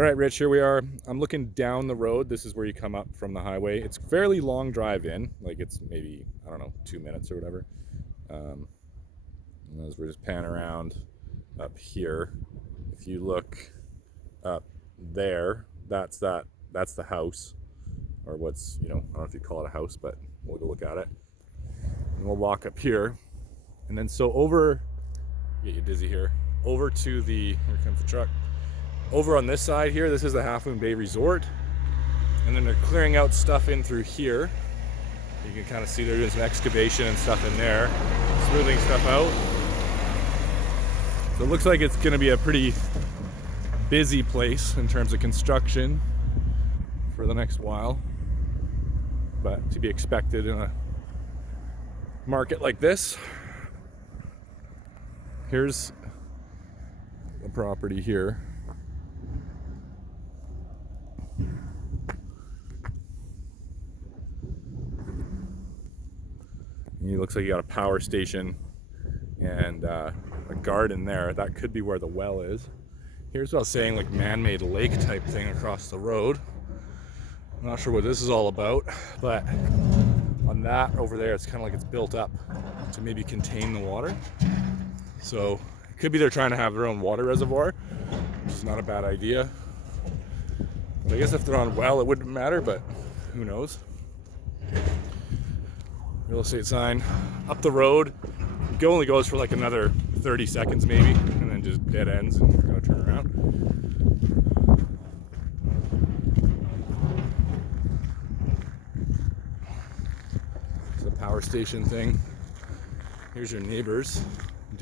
All right, Rich, here we are. I'm looking down the road. This is where you come up from the highway. It's a fairly long drive in, like it's maybe, I don't know, 2 minutes or whatever. Um, and as we're just panning around up here, if you look up there, that's the house, or what's, I don't know if you call it a house, but we'll go look at it. And we'll walk up here. And then so over, get you dizzy here, over to here comes the truck. Over on this side here, this is the Half Moon Bay Resort. And then they're clearing out stuff in through here. You can kind of see they're doing some excavation and stuff in there, smoothing stuff out. So it looks like it's going to be a pretty busy place in terms of construction for the next while. But to be expected in a market like this. Here's the property here. It looks like you got a power station and a garden there. That could be where the well is. Here's what I was saying, like man-made lake type thing across the road. I'm not sure what this is all about, but on that over there, it's kind of like it's built up to maybe contain the water. So it could be they're trying to have their own water reservoir, which is not a bad idea. But I guess if they're on well, it wouldn't matter, but who knows? Real estate sign up the road. It only goes for like another 30 seconds maybe, and then just dead ends, and we're gonna turn around. It's a power station thing. Here's your neighbors.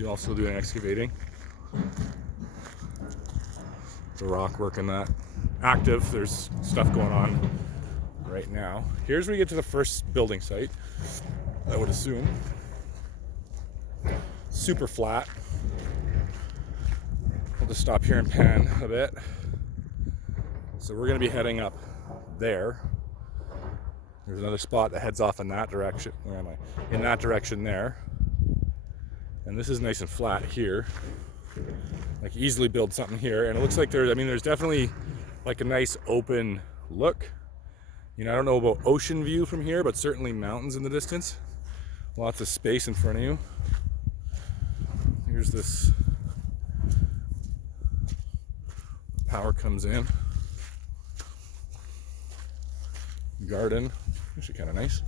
Also doing excavating. The rock work and that active. There's stuff going on right now. Here's where you get to the first building site, I would assume. Super flat. I'll just stop here and pan a bit. So we're going to be heading up there. There's another spot that heads off in that direction. Where am I? In that direction there. And this is nice and flat here. Like easily build something here. And it looks like there's definitely like a nice open look. I don't know about ocean view from here, but certainly mountains in the distance. Lots of space in front of you. Here's this. Power comes in. Garden. Actually kind of nice.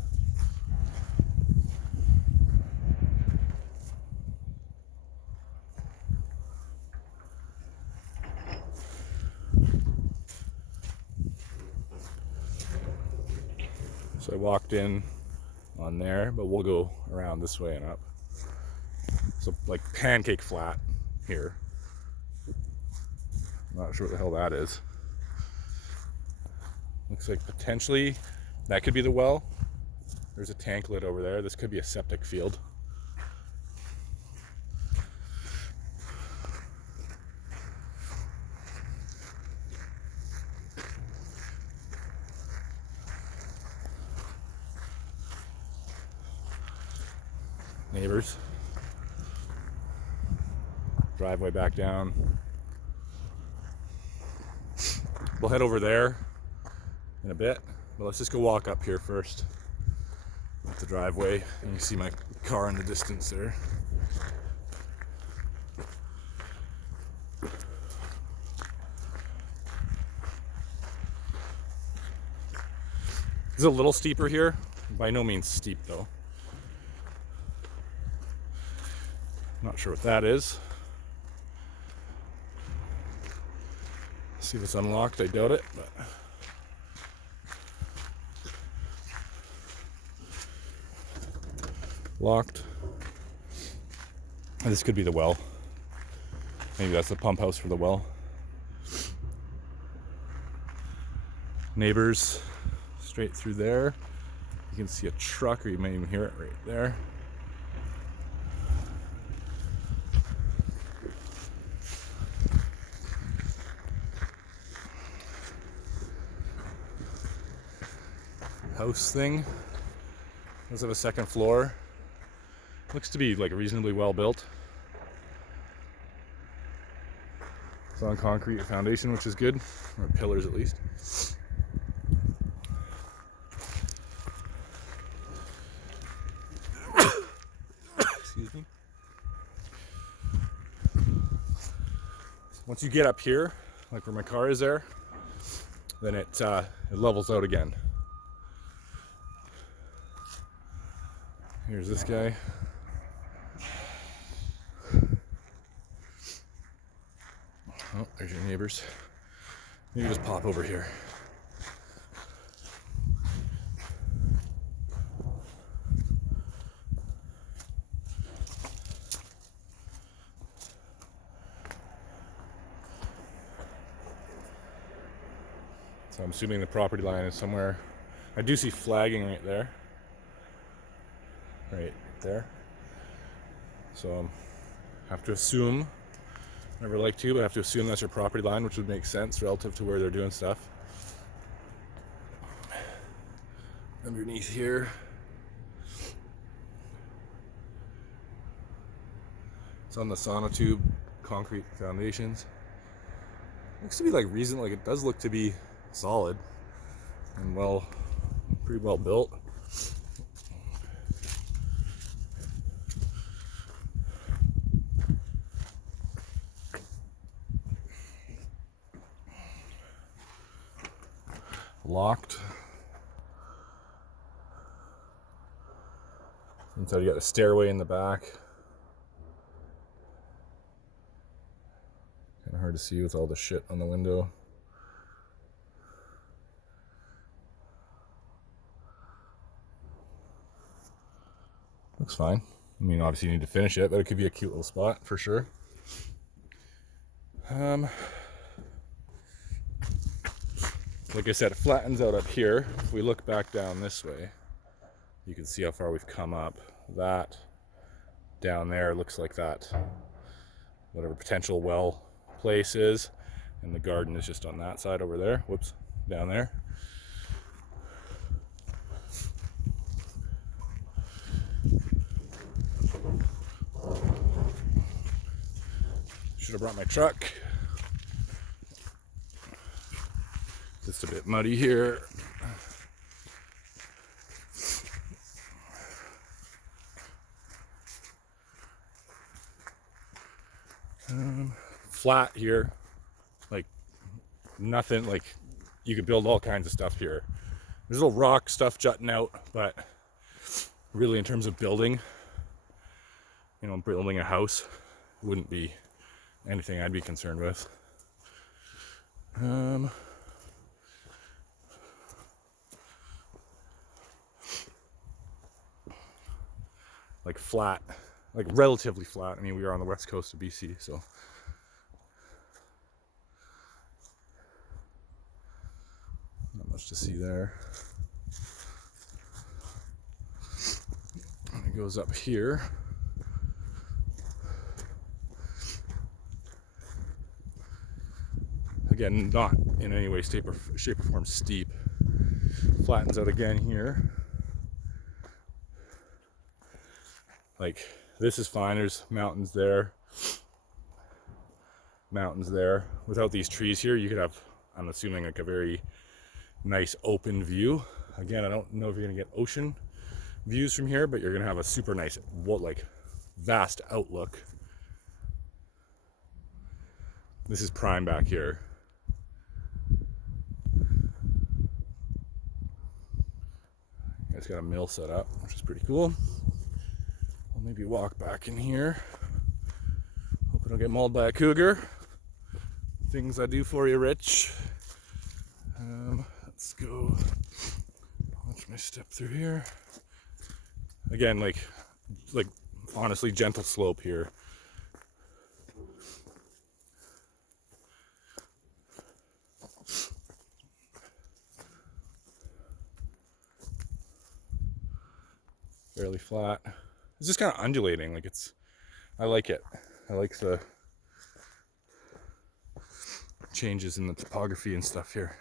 So I walked in on there, but we'll go around this way and up. So like pancake flat here. Not sure what the hell that is. Looks like potentially that could be the well. There's a tank lid over there. This could be a septic field. Neighbors. Driveway back down. We'll head over there in a bit, but let's just go walk up here first. At the driveway, and you can see my car in the distance there. It's a little steeper here, by no means steep though. Not sure what that is. See if it's unlocked. I doubt it, but locked. This could be the well. Maybe that's the pump house for the well. Neighbors straight through there. You can see a truck, or you may even hear it right there. House thing. Does have a second floor. Looks to be like reasonably well built. It's on concrete foundation, which is good, or pillars at least. Excuse me. Once you get up here, like where my car is there, then it levels out again. Here's this guy. Oh, there's your neighbors. You can just pop over here. So I'm assuming the property line is somewhere. I do see flagging right there. Right there. So I have to assume, never like to, but I have to assume that's your property line, which would make sense relative to where they're doing stuff. Underneath here, it's on the sonotube concrete foundations. Looks to be like reasonable, like it does look to be solid and pretty well built. Locked. Inside you got a stairway in the back. Kind of hard to see with all the shit on the window. Looks fine. I mean, obviously you need to finish it, but it could be a cute little spot for sure. Like I said, it flattens out up here. If we look back down this way, you can see how far we've come up. That down there looks like that, whatever potential well place is, and the garden is just on that side over there. Whoops, down there. Should have brought my truck. Just a bit muddy here. Flat here, like nothing, like you could build all kinds of stuff here. There's little rock stuff jutting out, but really in terms of building, you know, building a house wouldn't be anything I'd be concerned with. Like flat, like relatively flat. I mean, we are on the west coast of BC, so not much to see there. And it goes up here. Again, not in any way, shape or form steep. Flattens out again here. Like, this is fine. There's mountains there. Mountains there. Without these trees here, you could have, I'm assuming, like a very nice open view. Again, I don't know if you're gonna get ocean views from here, but you're gonna have a super nice, like, vast outlook. This is prime back here. It's got a mill set up, which is pretty cool. I'll maybe walk back in here. Hope I don't get mauled by a cougar. Things I do for you, Rich. Let's go. Watch my step through here. Again, like honestly, gentle slope here. Fairly flat. It's just kind of undulating. Like I like it. I like the changes in the topography and stuff here.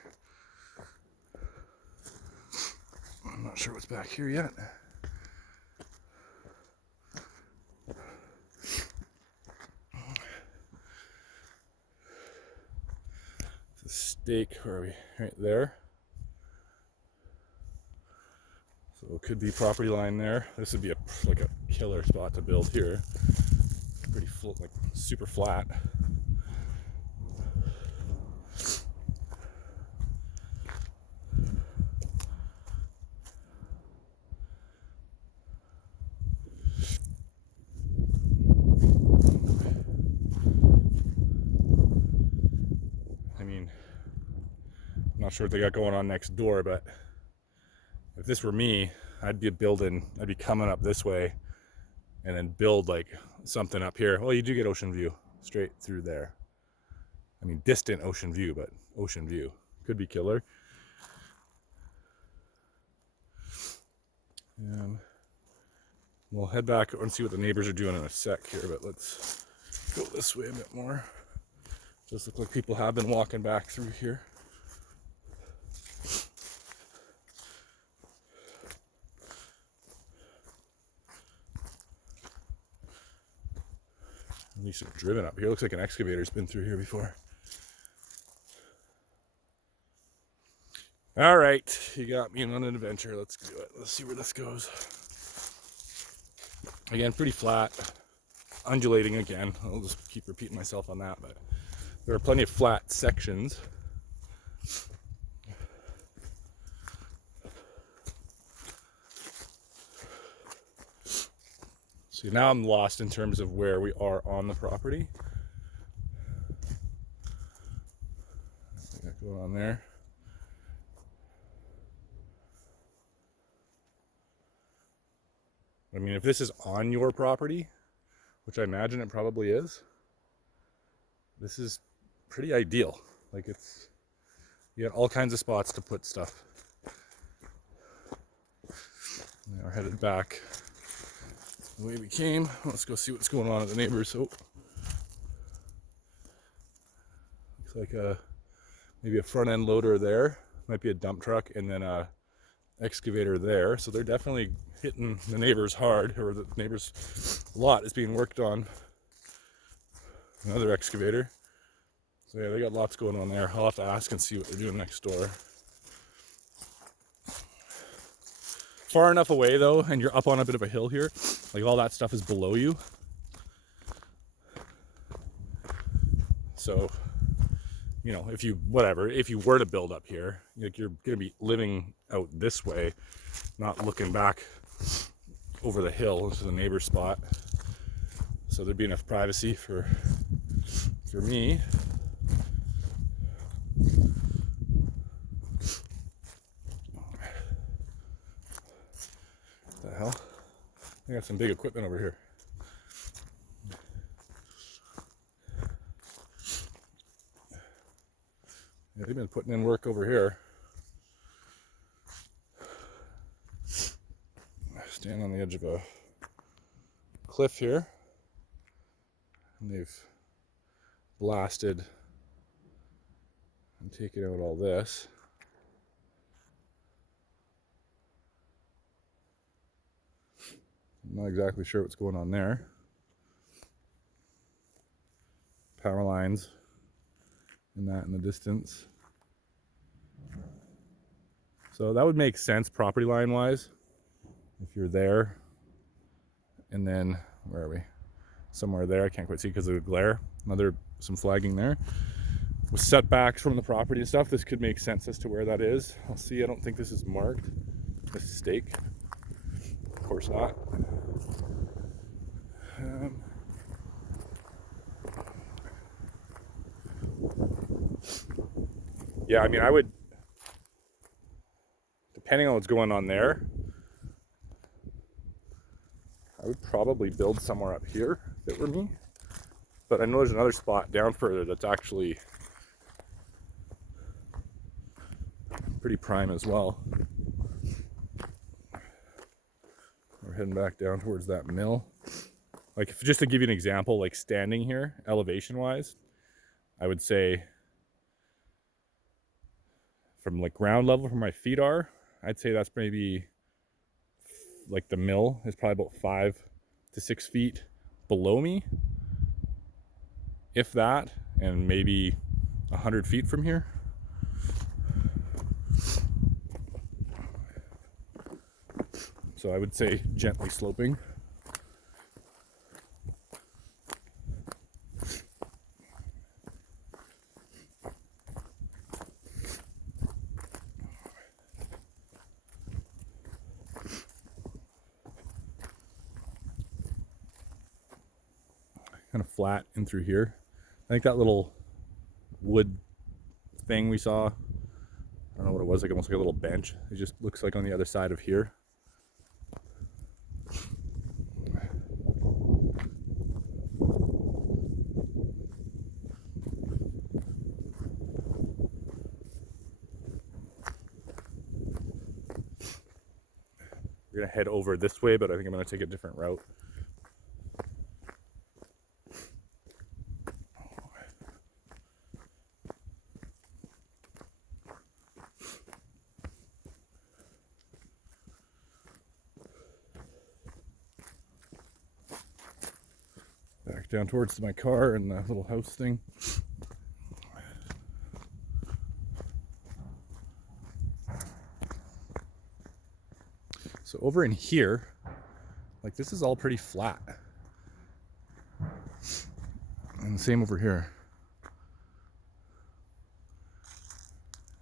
I'm not sure what's back here yet. the stake, where are we? Right there. So it could be property line there. This would be like a killer spot to build here. Pretty like super flat. I mean, I'm not sure what they got going on next door, but if this were me, I'd be coming up this way and then build like something up here. Well, you do get ocean view straight through there. I mean, distant ocean view, but ocean view. Could be killer. And we'll head back and see what the neighbors are doing in a sec here, but let's go this way a bit more. Does look like people have been walking back through here. At least it's driven up here. Looks like an excavator's been through here before. All right, you got me on an adventure. Let's do it. Let's see where this goes. Again, pretty flat, undulating again. I'll just keep repeating myself on that, but there are plenty of flat sections. So now I'm lost in terms of where we are on the property. What's got going on there? I mean, if this is on your property, which I imagine it probably is, this is pretty ideal. Like you got all kinds of spots to put stuff. Now we're headed back the way we came. Let's go see what's going on at the neighbors. Oh, looks like maybe a front end loader there. Might be a dump truck, and then a excavator there. So they're definitely hitting the neighbors hard, or the neighbors' lot is being worked on. Another excavator. So yeah, they got lots going on there. I'll have to ask and see what they're doing next door. Far enough away though, and you're up on a bit of a hill here, like all that stuff is below you. So, you know, if you were to build up here, like you're gonna be living out this way, not looking back over the hill to the neighbor's spot. So there'd be enough privacy for me. What the hell? I got some big equipment over here. Yeah, they've been putting in work over here. Stand on the edge of a cliff here, and they've blasted and taken out all this. I'm not exactly sure what's going on there. Power lines and that in the distance. So that would make sense property line wise. If you're there, and then, where are we? Somewhere there, I can't quite see because of the glare. Some flagging there. With setbacks from the property and stuff, this could make sense as to where that is. I'll see, I don't think this is marked. This is stake. Of course not. Yeah, I mean, I would, depending on what's going on there, I would probably build somewhere up here if it were me. But I know there's another spot down further that's actually pretty prime as well. We're heading back down towards that mill. Like, just to give you an example, like standing here, elevation wise, I would say from like ground level where my feet are, I'd say that's maybe like the mill is probably about 5 to 6 feet below me, if that, and maybe 100 feet from here. So I would say gently sloping. Kind of flat in through here. I think that little wood thing we saw, I don't know what it was, like almost like a little bench. It just looks like on the other side of here. We're gonna head over this way, but I think I'm gonna take a different route. Back down towards my car and the little house thing. So over in here, like this is all pretty flat. And the same over here.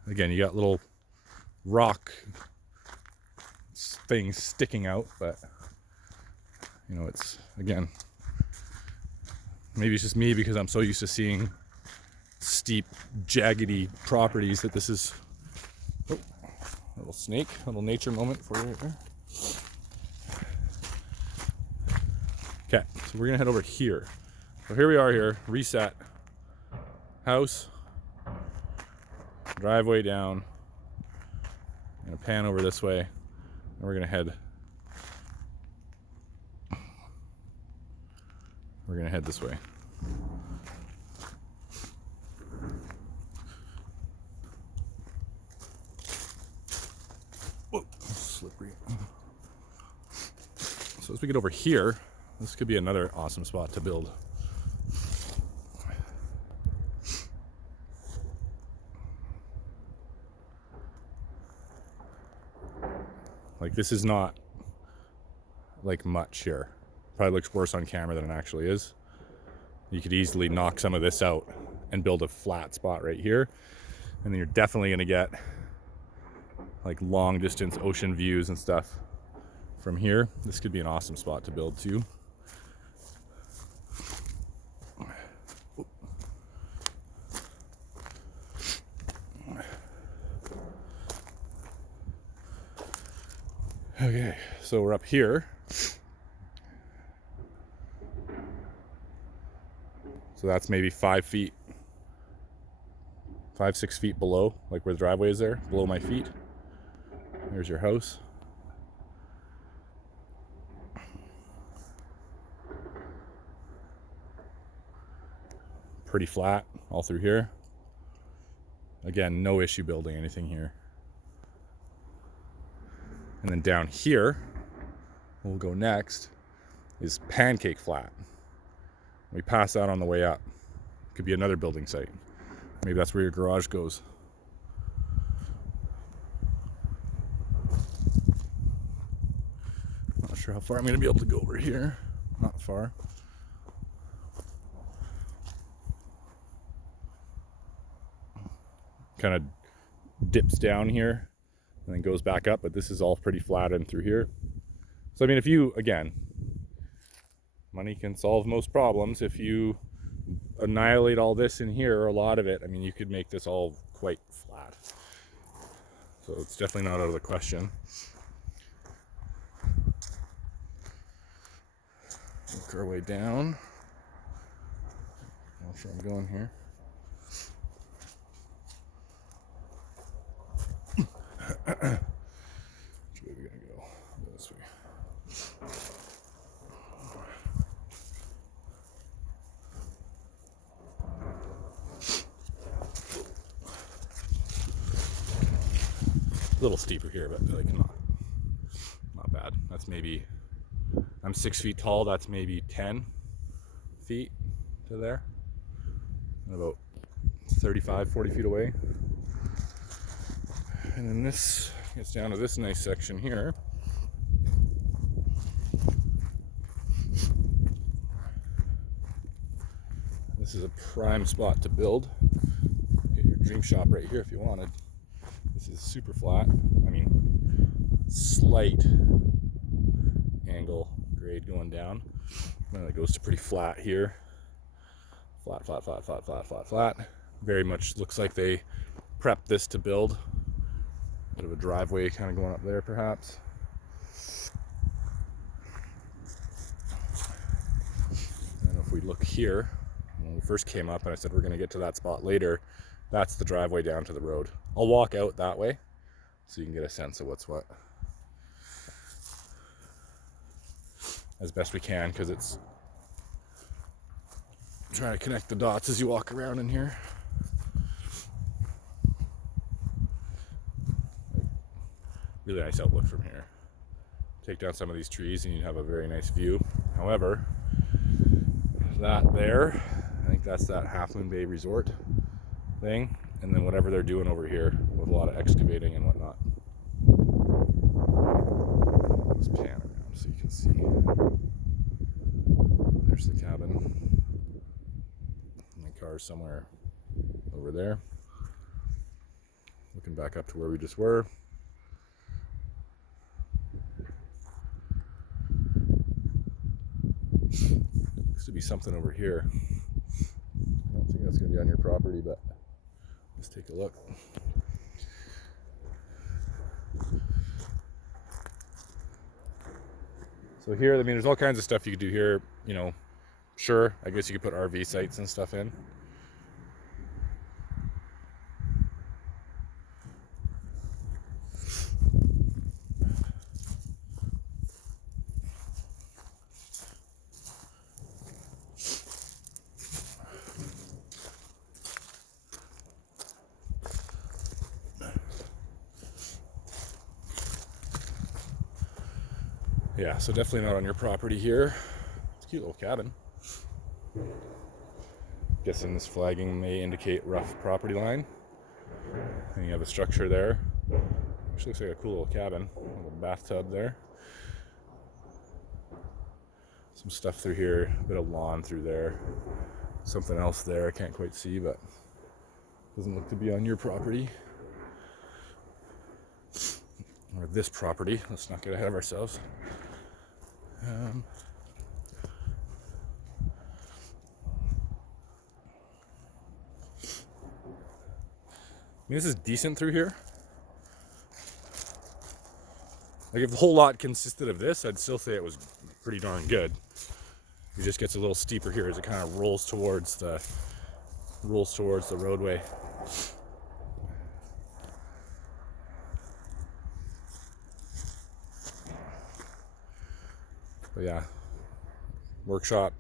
Again, you got little rock things sticking out, but you know, it's, again, maybe it's just me because I'm so used to seeing steep, jaggedy properties that this is, oh, a little snake, a little nature moment for you right there. Okay, so we're gonna head over here. So here we are here, reset, house, driveway down, I'm gonna pan over this way, and we're gonna head this way. Whoa, slippery. So as we get over here, this could be another awesome spot to build. Like this is not like much here. Probably looks worse on camera than it actually is. You could easily knock some of this out and build a flat spot right here. And then you're definitely gonna get like long distance ocean views and stuff from here. This could be an awesome spot to build too. Okay, so we're up here. So that's maybe 5 feet, 5-6 feet below, like where the driveway is there, below my feet. There's your house. Pretty flat all through here. Again, no issue building anything here. And then down here, we'll go next, is pancake flat. We pass that on the way up. Could be another building site. Maybe that's where your garage goes. Not sure how far I'm going to be able to go over here. Not far. Kind of dips down here and then goes back up, but this is all pretty flat in through here. So I mean, if you, again, money can solve most problems. If you annihilate all this in here, or a lot of it, I mean, you could make this all quite flat. So it's definitely not out of the question. Work our way down. Not sure I'm going here. Which way are we gonna go? This way. A little steeper here, but like not bad. That's maybe, I'm 6 feet tall, that's maybe 10 feet to there. And about 35, 40 feet away. And then this gets down to this nice section here. is a prime spot to build. Get your dream shop right here if you wanted. This is super flat. I mean, slight angle grade going down. And then it goes to pretty flat here. Flat, flat, flat, flat, flat, flat, flat. Very much looks like they prepped this to build. Bit of a driveway kind of going up there, perhaps. And if we look here, when we first came up and I said we're going to get to that spot later, that's the driveway down to the road. I'll walk out that way so you can get a sense of what's what as best we can, because it's trying to connect the dots as you walk around in here. Really nice outlook from here. Take down some of these trees and you have a very nice view. However, that there, I think that's that Half Moon Bay Resort thing, and then whatever they're doing over here with a lot of excavating and whatnot. Let's pan around so you can see. There's the cabin. My car's somewhere over there. Looking back up to where we just were. Looks to be something over here. I don't think that's going to be on your property, but let's take a look. So here, I mean, there's all kinds of stuff you could do here. You know, sure, I guess you could put RV sites and stuff in. Yeah, so definitely not on your property here. It's a cute little cabin. Guessing this flagging may indicate rough property line. And you have a structure there. Actually looks like a cool little cabin. A little bathtub there. Some stuff through here. A bit of lawn through there. Something else there I can't quite see, but doesn't look to be on your property. Or this property. Let's not get ahead of ourselves. I mean, this is decent through here. Like, if the whole lot consisted of this, I'd still say it was pretty darn good. It just gets a little steeper here as it kind of rolls towards the roadway. But yeah, workshop,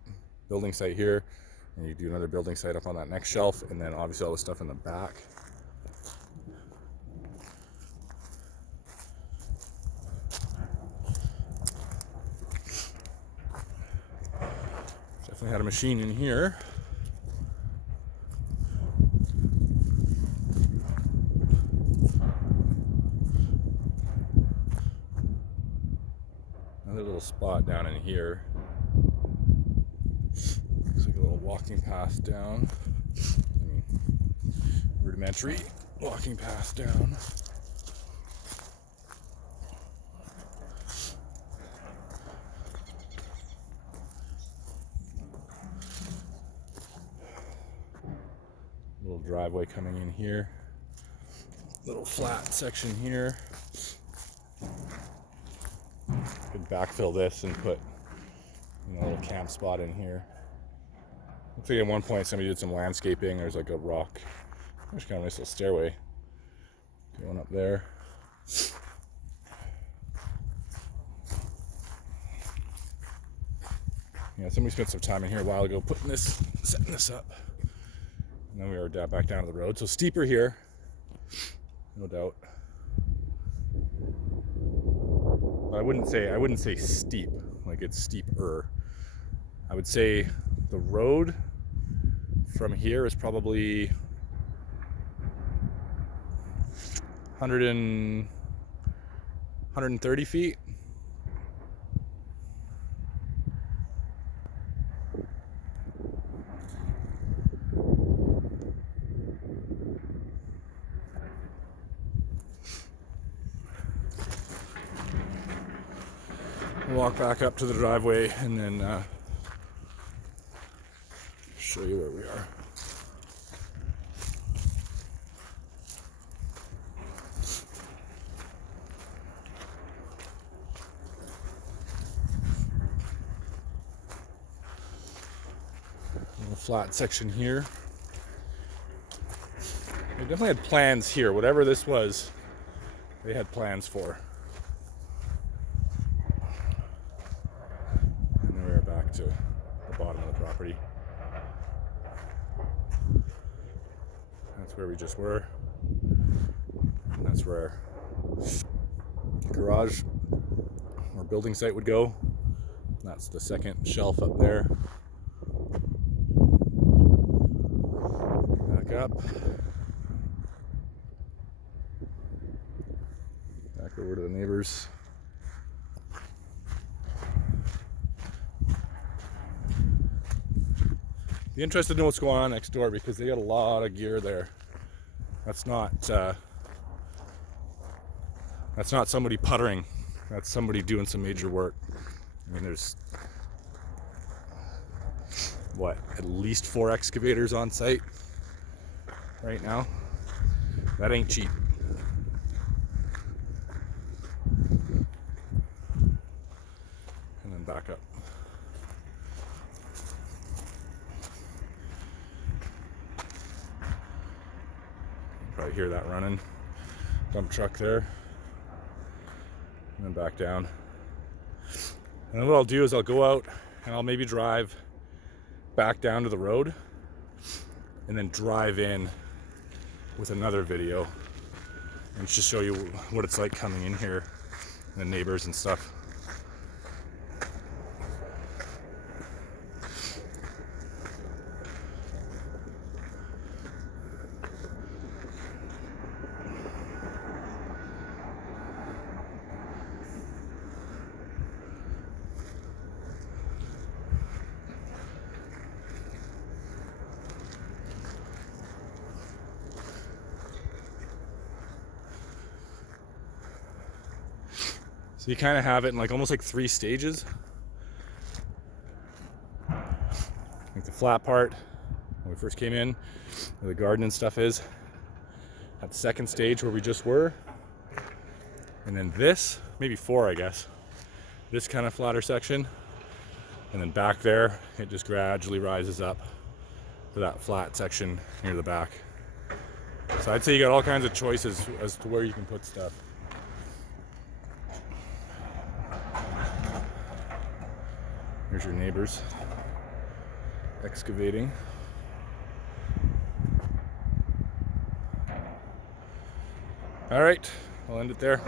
building site here, and you do another building site up on that next shelf, and then obviously all the stuff in the back. Definitely had a machine in here. Another little spot down in here. Looks like a little walking path down. I mean, rudimentary walking path down. Little driveway coming in here. Little flat section here. Could backfill this and put, you know, a little camp spot in here. Looks like at one point somebody did some landscaping. There's like a rock. There's kind of a nice little stairway going up there. Yeah, somebody spent some time in here a while ago setting this up. And then we were back down to the road. So steeper here, no doubt. But I wouldn't say steep, like it's steeper. I would say the road from here is probably 130 feet. walk back up to the driveway and then show you where we are. A little flat section here. They definitely had plans here. Whatever this was, they had plans for. And then we're back to the bottom of the property. That's where we just were. And that's where our garage or building site would go. That's the second shelf up there. Back up. Back over to the neighbors. Be interested to know what's going on next door because they got a lot of gear there. That's not somebody puttering. That's somebody doing some major work. I mean, there's at least 4 excavators on site right now. That ain't cheap. And then back up. Probably hear that running. Dump truck there. And then back down. And then what I'll do is I'll go out and I'll maybe drive back down to the road and then drive in with another video and just show you what it's like coming in here and the neighbors and stuff. So you kind of have it in almost like 3 stages. Like the flat part, when we first came in, where the garden and stuff is. At the second stage where we just were. And then this, maybe 4 I guess. This kind of flatter section. And then back there, it just gradually rises up to that flat section near the back. So I'd say you got all kinds of choices as to where you can put stuff. Here's your neighbors excavating. All right, I'll end it there.